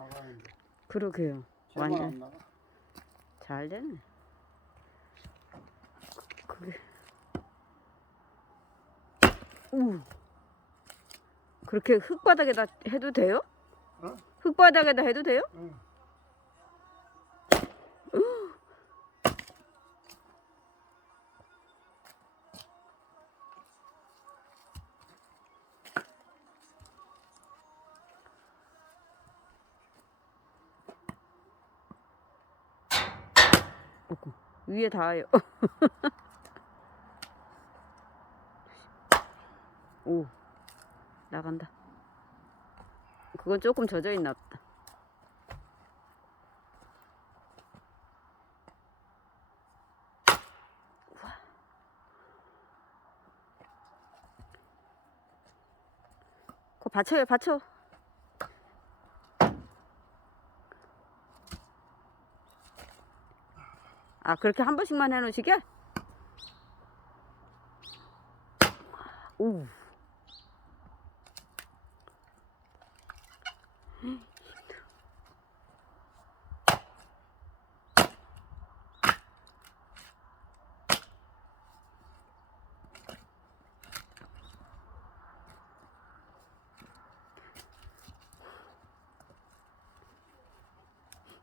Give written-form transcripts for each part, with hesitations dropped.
나가는데. 그러게요. 쟤만 안 완전 나가. 잘 되네. 그게 그렇게 흙바닥에다 해도 돼요? 어? 흙바닥에다 해도 돼요? 응. 위에 닿아요. 오, 나간다. 그건 조금 젖어 있나 보다. 그거 받쳐요, 받쳐. 아, 그렇게 한 번씩만 해놓으시게? 오.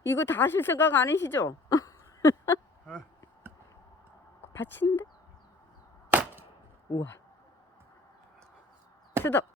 이거 다 하실 생각 아니시죠? 어? 받치는데? 우와. 스톱.